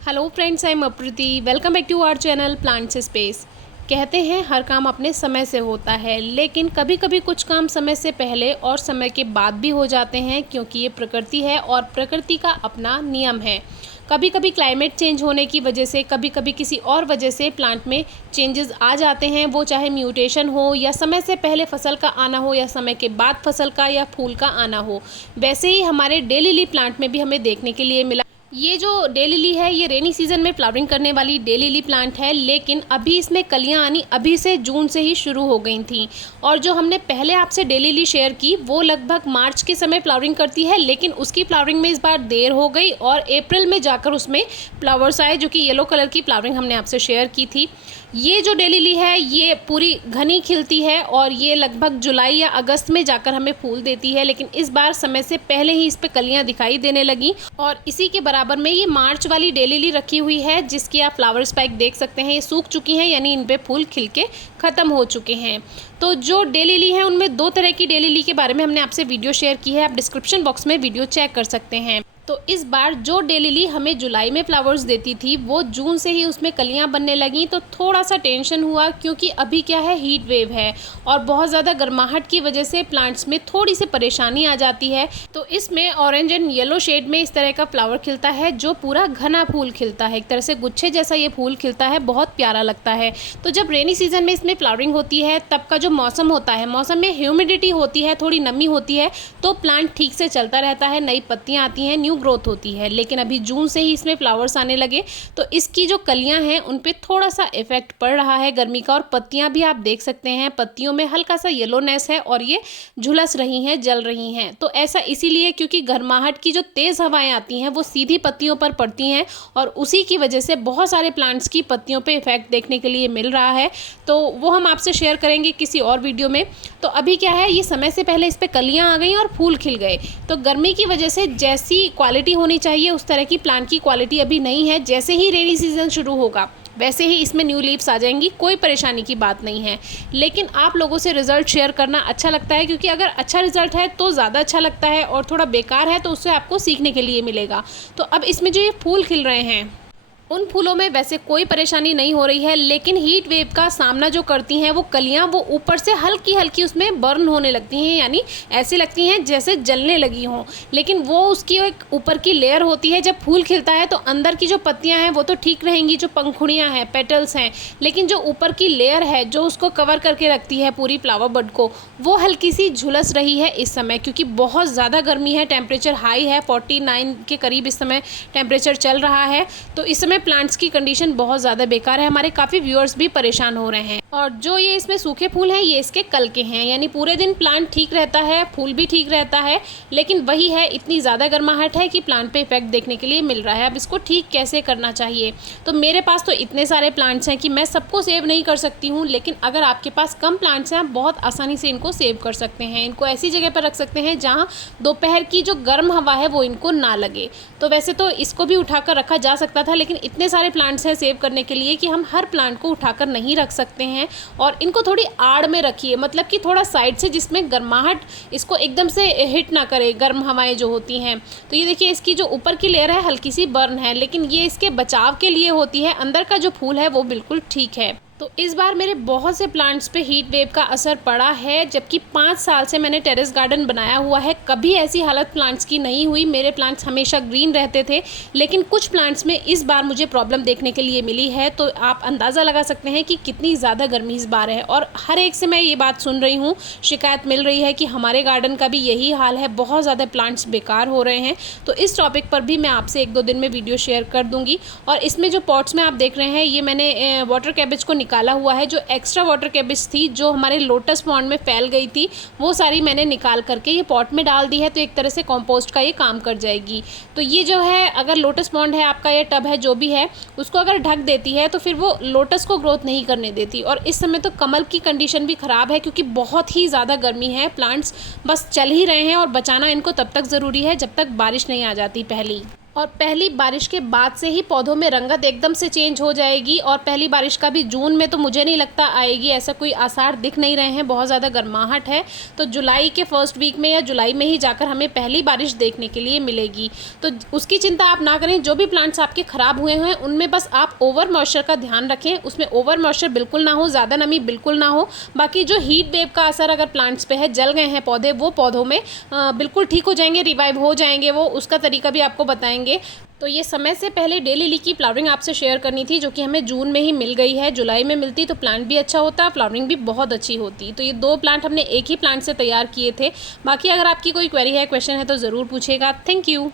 Hello friends, I am Apriti. Welcome back to our channel plants space. कहते हैं हर काम अपने समय से होता है, लेकिन कभी कभी कुछ काम समय से पहले और समय के बाद भी हो जाते हैं, क्योंकि ये प्रकृति है और प्रकृति का अपना नियम है। कभी कभी क्लाइमेट चेंज होने की वजह से, कभी कभी किसी और वजह से प्लांट में चेंजेस आ जाते हैं। वो चाहे म्यूटेशन हो, या समय से पहले फसल का आना हो, या समय के बाद फसल का या फूल का आना हो। वैसे ही हमारे डे लिली प्लांट में भी हमें देखने के लिए मिला। ये जो डे लिली है, ये रेनी सीजन में फ्लावरिंग करने वाली डे लिली प्लांट है, लेकिन अभी इसमें कलियां आनी अभी से जून से ही शुरू हो गई थी। और जो हमने पहले आपसे डे लिली शेयर की, वो लगभग मार्च के समय फ्लावरिंग करती है, लेकिन उसकी फ्लावरिंग में इस बार देर हो गई और अप्रैल में जाकर उसमें फ्लावर्स आए, जो कि येलो कलर की फ्लावरिंग हमने आपसे शेयर की थी। ये जो डे लिली है, ये पूरी घनी खिलती है और ये लगभग जुलाई या अगस्त में जाकर हमें फूल देती है, लेकिन इस बार समय से पहले ही इस पे कलियां दिखाई देने लगी। और इसी के बराबर में ये मार्च वाली डे लिली रखी हुई है, जिसकी आप फ्लावर स्पाइक देख सकते हैं। ये सूख चुकी हैं, यानी इन पे फूल खिल के ख़त्म हो चुके हैं। तो जो डे लिली है, उनमें दो तरह की डे लिली के बारे में हमने आपसे वीडियो शेयर की है, आप डिस्क्रिप्शन बॉक्स में वीडियो चेक कर सकते हैं। तो इस बार जो डे लिली हमें जुलाई में फ्लावर्स देती थी, वो जून से ही उसमें कलियां बनने लगीं। तो थोड़ा सा टेंशन हुआ, क्योंकि अभी क्या है, हीट वेव है और बहुत ज़्यादा गर्माहट की वजह से प्लांट्स में थोड़ी सी परेशानी आ जाती है। तो इसमें ऑरेंज एंड येलो शेड में इस तरह का फ्लावर खिलता है, जो पूरा घना फूल खिलता है, एक तरह से गुच्छे जैसा ये फूल खिलता है, बहुत प्यारा लगता है। तो जब रेनी सीजन में इसमें फ्लावरिंग होती है, तब का जो मौसम होता है, मौसम में ह्यूमिडिटी होती है, थोड़ी नमी होती है, तो प्लांट ठीक से चलता रहता है, नई पत्तियाँ आती हैं, न्यू ग्रोथ होती है। लेकिन अभी जून से ही इसमें फ्लावर्स आने लगे, तो इसकी जो कलियां हैं उन पे थोड़ा सा इफेक्ट पड़ रहा है गर्मी का। और पत्तियां भी आप देख सकते हैं, पत्तियों में हल्का सा येलोनेस है और ये झुलस रही हैं, जल रही हैं। तो ऐसा इसीलिए क्योंकि गर्माहट की जो तेज़ हवाएं आती हैं, वो सीधी पत्तियों पर पड़ती हैं और उसी की वजह से बहुत सारे प्लांट्स की पत्तियों पे इफेक्ट देखने के लिए मिल रहा है। तो वो हम आपसे शेयर करेंगे किसी और वीडियो में। तो अभी क्या है, ये समय से पहले इस पर कलियां आ गई और फूल खिल गए। तो गर्मी की वजह से जैसी क्वालिटी होनी चाहिए, उस तरह की प्लांट की क्वालिटी अभी नहीं है। जैसे ही रेनी सीजन शुरू होगा, वैसे ही इसमें न्यू लीव्स आ जाएंगी, कोई परेशानी की बात नहीं है। लेकिन आप लोगों से रिजल्ट शेयर करना अच्छा लगता है, क्योंकि अगर अच्छा रिजल्ट है तो ज़्यादा अच्छा लगता है, और थोड़ा बेकार है तो उससे आपको सीखने के लिए मिलेगा। तो अब इसमें जो ये फूल खिल रहे हैं, उन फूलों में वैसे कोई परेशानी नहीं हो रही है, लेकिन हीट वेव का सामना जो करती हैं वो कलियां, वो ऊपर से हल्की हल्की उसमें बर्न होने लगती हैं, यानी ऐसी लगती हैं जैसे जलने लगी हों। लेकिन वो उसकी एक ऊपर की लेयर होती है। जब फूल खिलता है तो अंदर की जो पत्तियां हैं वो तो ठीक रहेंगी, जो पंखुड़ियाँ हैं, पेटल्स हैं, लेकिन जो ऊपर की लेयर है, जो उसको कवर करके रखती है पूरी फ्लावर बड को, वो हल्की सी झुलस रही है इस समय, क्योंकि बहुत ज़्यादा गर्मी है, टेम्परेचर हाई है, 49 के करीब इस समय टेम्परेचर चल रहा है। तो इस समय प्लांट्स की कंडीशन बहुत ज़्यादा बेकार है। हमारे काफ़ी व्यूअर्स भी परेशान हो रहे हैं। और जो ये इसमें सूखे फूल हैं, ये इसके कल के हैं, यानी पूरे दिन प्लांट ठीक रहता है, फूल भी ठीक रहता है, लेकिन वही है, इतनी ज़्यादा गर्माहट है कि प्लांट पे इफेक्ट देखने के लिए मिल रहा है। अब इसको ठीक कैसे करना चाहिए? तो मेरे पास तो इतने सारे प्लांट्स हैं कि मैं सबको सेव नहीं कर सकती हूँ, लेकिन अगर आपके पास कम प्लांट्स हैं, आप बहुत आसानी से इनको सेव कर सकते हैं। इनको ऐसी जगह पर रख सकते हैं जहाँ दोपहर की जो गर्म हवा है वो इनको ना लगे। तो वैसे तो इसको भी उठाकर रखा जा सकता था, लेकिन इतने सारे प्लांट्स हैं सेव करने के लिए कि हम हर प्लांट को उठाकर नहीं रख सकते हैं। और इनको थोड़ी आड़ में रखिए, मतलब कि थोड़ा साइड से, जिसमें गर्माहट इसको एकदम से हिट ना करे, गर्म हवाएं जो होती हैं। तो ये देखिए, इसकी जो ऊपर की लेयर है हल्की सी बर्न है, लेकिन ये इसके बचाव के लिए होती है। अंदर का जो फूल है वो बिल्कुल ठीक है। तो इस बार मेरे बहुत से प्लांट्स पे हीट वेव का असर पड़ा है, जबकि 5 साल से मैंने टेरेस गार्डन बनाया हुआ है, कभी ऐसी हालत प्लांट्स की नहीं हुई। मेरे प्लांट्स हमेशा ग्रीन रहते थे, लेकिन कुछ प्लांट्स में इस बार मुझे प्रॉब्लम देखने के लिए मिली है। तो आप अंदाज़ा लगा सकते हैं कि कितनी ज़्यादा गर्मी इस बार है। और हर एक से मैं ये बात सुन रही हूँ, शिकायत मिल रही है कि हमारे गार्डन का भी यही हाल है, बहुत ज़्यादा प्लांट्स बेकार हो रहे हैं। तो इस टॉपिक पर भी मैं आपसे 1-2 दिन में वीडियो शेयर कर दूँगी। और इसमें जो पॉट्स में आप देख रहे हैं, ये मैंने वाटर कैबेज को निकाला हुआ है। जो एक्स्ट्रा वाटर कैबेज थी, जो हमारे लोटस पॉन्ड में फैल गई थी, वो सारी मैंने निकाल करके ये पॉट में डाल दी है। तो एक तरह से कंपोस्ट का ये काम कर जाएगी। तो ये जो है, अगर लोटस पॉन्ड है आपका, ये टब है जो भी है, उसको अगर ढक देती है तो फिर वो लोटस को ग्रोथ नहीं करने देती। और इस समय तो कमल की कंडीशन भी ख़राब है, क्योंकि बहुत ही ज़्यादा गर्मी है। प्लांट्स बस चल ही रहे हैं और बचाना इनको तब तक ज़रूरी है जब तक बारिश नहीं आ जाती पहली। और पहली बारिश के बाद से ही पौधों में रंगत एकदम से चेंज हो जाएगी और पहली बारिश का भी जून में तो मुझे नहीं लगता आएगी, ऐसा कोई आसार दिख नहीं रहे हैं, बहुत ज़्यादा गर्माहट है। तो जुलाई के फर्स्ट वीक में या जुलाई में ही जाकर हमें पहली बारिश देखने के लिए मिलेगी। तो उसकी चिंता आप ना करें, जो भी प्लांट्स आपके ख़राब हुए हैं उनमें बस आप ओवर मॉइस्चर का ध्यान रखें, उसमें ओवर मॉइस्चर बिल्कुल ना हो, ज़्यादा नमी बिल्कुल ना हो। बाकी जो हीट वेव का असर अगर प्लांट्स पे है, जल गए हैं पौधे, वो पौधों में बिल्कुल ठीक हो जाएंगे, रिवाइव हो जाएंगे वो, उसका तरीका भी आपको बताएंगे। तो ये समय से पहले डे लिली की फ्लावरिंग आपसे शेयर करनी थी, जो कि हमें जून में ही मिल गई है। जुलाई में मिलती तो प्लांट भी अच्छा होता, फ्लावरिंग भी बहुत अच्छी होती। तो ये 2 प्लांट हमने एक ही प्लांट से तैयार किए थे। बाकी अगर आपकी कोई क्वेरी है, क्वेश्चन है तो ज़रूर पूछेगा। Thank you.